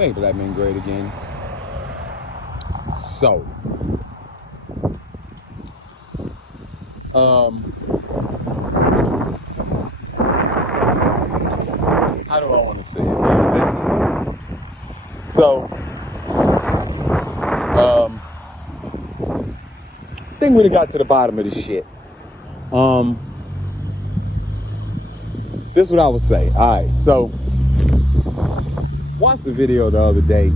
Make black men great again. So, how do I want to say it? Listen. So, I think we done got to the bottom of this shit. This is what I would say. All right, so watched the video the other day.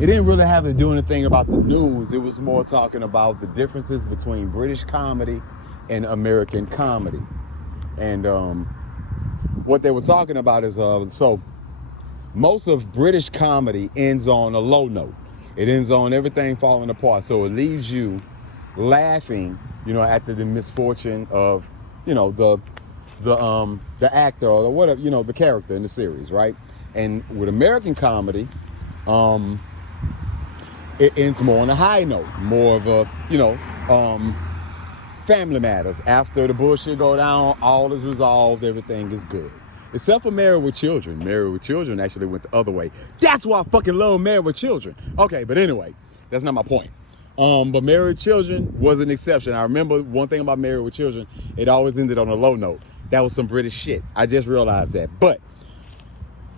It didn't really have to do anything about the news. It was more talking about the differences between British comedy and American comedy. And what they were talking about is, so most of British comedy ends on a low note. It ends on everything falling apart. So it leaves you laughing, after the misfortune of, the actor or the whatever, the character in the series, right? And with American comedy, it ends more on a high note, more of a, family matters. After the bullshit go down, all is resolved, everything is good. Except for Married with Children. Married with Children actually went the other way. That's why I fucking love Married with Children. Okay, but anyway, that's not my point. But Married with Children was an exception. I remember one thing about Married with Children, it always ended on a low note. That was some British shit. I just realized that. But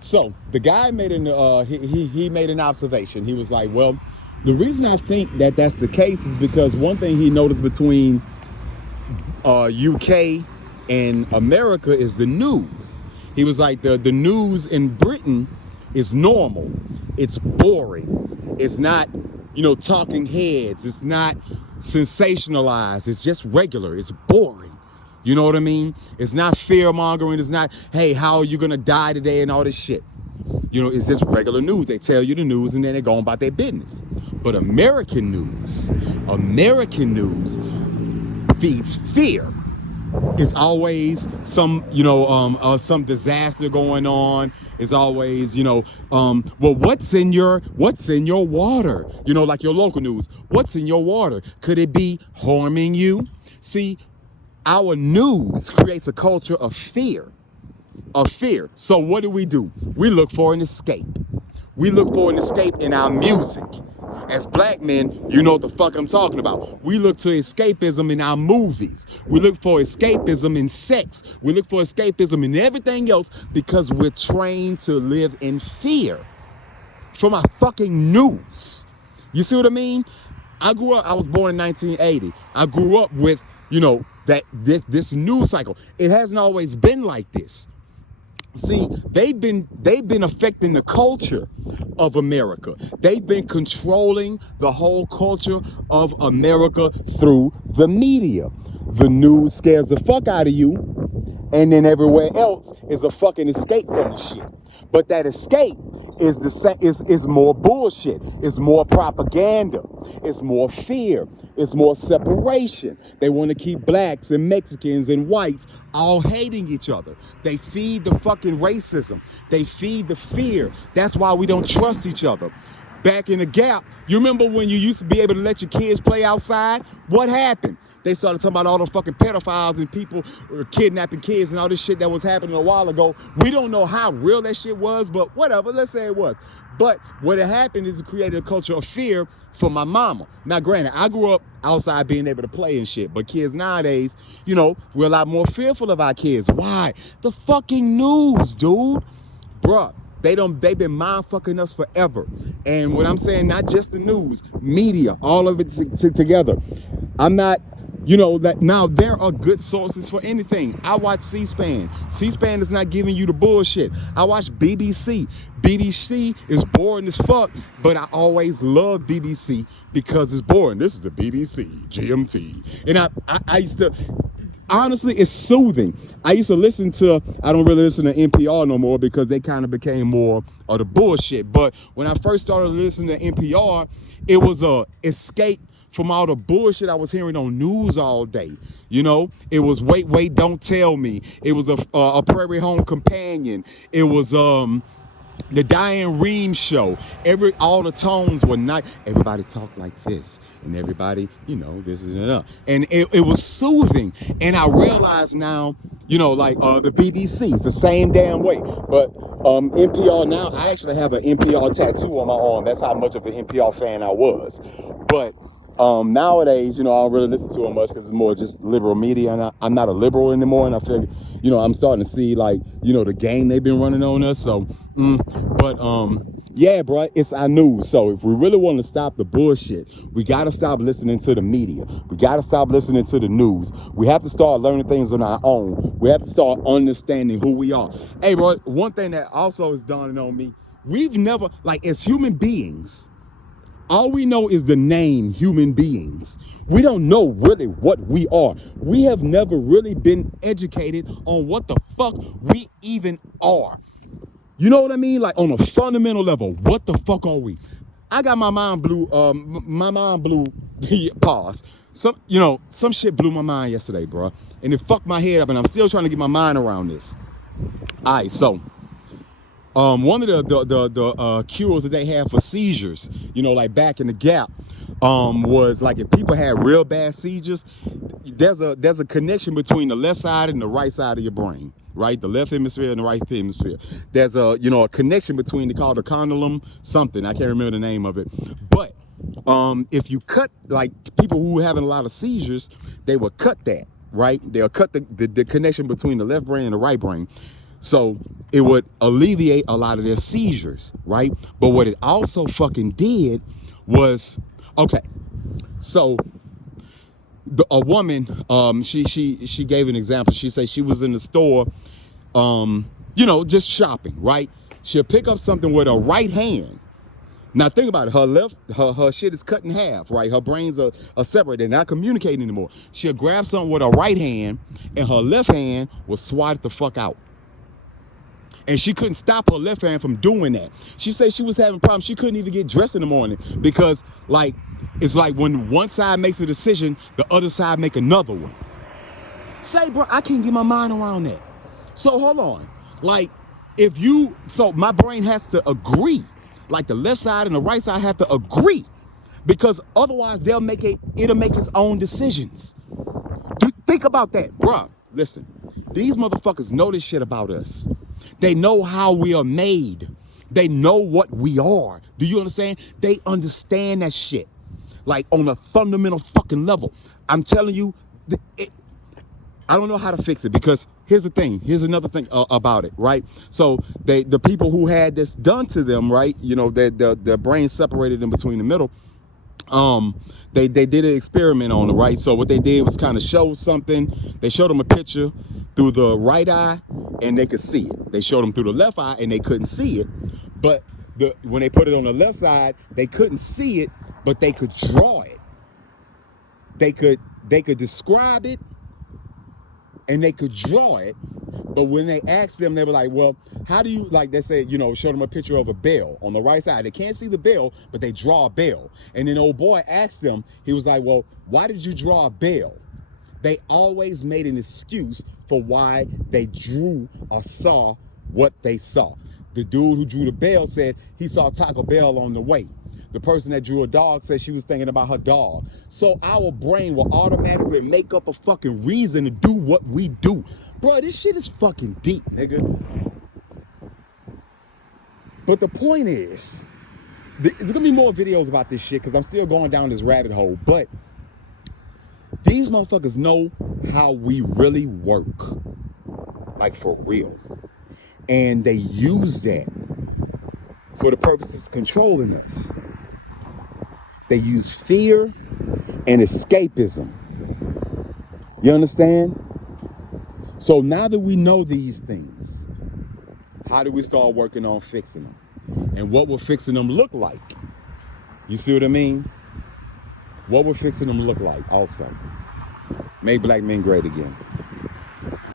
so the guy made he made an observation. He was like, well, the reason I think that that's the case is because one thing he noticed between UK and America is the news. He was like, the news in Britain is normal. It's boring. It's not, talking heads. It's not sensationalized. It's just regular. It's boring. You know what I mean? It's not fear mongering. It's not, hey, how are you going to die today and all this shit. It's just regular news. They tell you the news and then they go on about their business. But American news feeds fear. It's always some, some disaster going on. It's always, well, what's in your water? Like your local news. What's in your water? Could it be harming you? See, our news creates a culture of fear. So what do? We look for an escape. We look for an escape in our music. As black men, you know what the fuck I'm talking about. We look to escapism in our movies. We look for escapism in sex. We look for escapism in everything else because we're trained to live in fear from our fucking news. You see what I mean? I was born in 1980. I grew up with, that this news cycle. It hasn't always been like this. See, they've been affecting the culture of America. They've been controlling the whole culture of America through the media. The news scares the fuck out of you, and then everywhere else is a fucking escape from the shit. But that escape is more bullshit. It's more propaganda. It's more fear. It's more separation. They want to keep blacks and Mexicans and whites all hating each other. They feed the fucking racism. They feed the fear. That's why we don't trust each other. Back in the Gap, you remember when you used to be able to let your kids play outside? What happened? They started talking about all the fucking pedophiles and people kidnapping kids and all this shit that was happening a while ago. We don't know how real that shit was, but whatever, let's say it was. But what had happened is it created a culture of fear for my mama. Now, granted, I grew up outside being able to play and shit, but kids nowadays, we're a lot more fearful of our kids. Why? The fucking news, dude. Bruh, they've been mind fucking us forever. And what I'm saying, not just the news, media, all of it together. I'm not, that now there are good sources for anything. I watch C-SPAN. C-SPAN is not giving you the bullshit. I watch BBC. BBC is boring as fuck, but I always love BBC because it's boring. This is the BBC, GMT. And I used to, honestly, it's soothing. I used to listen to, I don't really listen to NPR no more because they kind of became more of the bullshit. But when I first started listening to NPR, it was a escape from all the bullshit I was hearing on news all day. It was Wait, Don't Tell Me. It was a Prairie Home Companion. It was The Diane Rehm show, all the tones were not, everybody talked like this, and everybody, you know, this is that. And it was soothing. And I realize now, you know, like the BBC, it's the same damn way. But NPR now, I actually have an NPR tattoo on my arm. That's how much of an NPR fan I was. But nowadays, you know, I don't really listen to it much because it's more just liberal media, and I'm not a liberal anymore. And I feel, you know, I'm starting to see, like, you know, the game they've been running on us. So, yeah, bro, it's our news. So if we really want to stop the bullshit, we got to stop listening to the media. We got to stop listening to the news. We have to start learning things on our own. We have to start understanding who we are. Hey, bro, one thing that also is dawning on me, we've never, like, as human beings, all we know is the name human beings. We don't know really what we are. We have never really been educated on what the fuck we even are. You know what I mean? Like, on a fundamental level, what the fuck are we? I got my mind blew, pause. Some shit blew my mind yesterday, bro. And it fucked my head up, and I'm still trying to get my mind around this. All right, so one of the cures that they have for seizures, you know, like back in the Gap, was like if people had real bad seizures, there's a connection between the left side and the right side of your brain, right? The left hemisphere and the right hemisphere. There's a connection between, they call it a condylum something. I can't remember the name of it. But if you cut, like people who are having a lot of seizures, they will cut that, right? They'll cut the connection between the left brain and the right brain. So it would alleviate a lot of their seizures, right? But what it also fucking did was, okay, so a woman, she gave an example. She said she was in the store, just shopping, right? She'll pick up something with her right hand. Now think about it, her shit is cut in half, right? Her brains are separate, they're not communicating anymore. She'll grab something with her right hand, and her left hand will swat it the fuck out. And she couldn't stop her left hand from doing that. She said she was having problems. She couldn't even get dressed in the morning because, like, it's like when one side makes a decision, the other side make another one. Say, bro, I can't get my mind around that. So hold on. Like, so my brain has to agree. Like the left side and the right side have to agree, because otherwise it'll make its own decisions. Think about that, bro. Listen, these motherfuckers know this shit about us. They know how we are made. They know what we are. Do you understand? They understand that shit, like on a fundamental fucking level. I'm telling you, I don't know how to fix it, because here's the thing. Here's another thing about it, right? So the people who had this done to them, right? You know, their brain separated in between the middle. They did an experiment on it, right? So what they did was kind of show something. They showed them a picture through the right eye, and they could see it. They showed them through the left eye, and they couldn't see it. But when they put it on the left side, they couldn't see it, but they could draw it. They could describe it, and they could draw it. But when they asked them, they were like, well, how do you, like they said, show them a picture of a bell on the right side. They can't see the bell, but they draw a bell. And then old boy asked them, he was like, well, why did you draw a bell? They always made an excuse for why they drew or saw what they saw. The dude who drew the bell said he saw Taco Bell on the way. The person that drew a dog said she was thinking about her dog. So our brain will automatically make up a fucking reason to do what we do. Bro, this shit is fucking deep, nigga. But the point is, there's gonna be more videos about this shit because I'm still going down this rabbit hole. But these motherfuckers know how we really work. Like, for real. And they use that for the purposes of controlling us. They use fear and escapism. You understand? So now that we know these things, how do we start working on fixing them? And what will fixing them look like? You see what I mean? What will fixing them look like also? Make black men great again.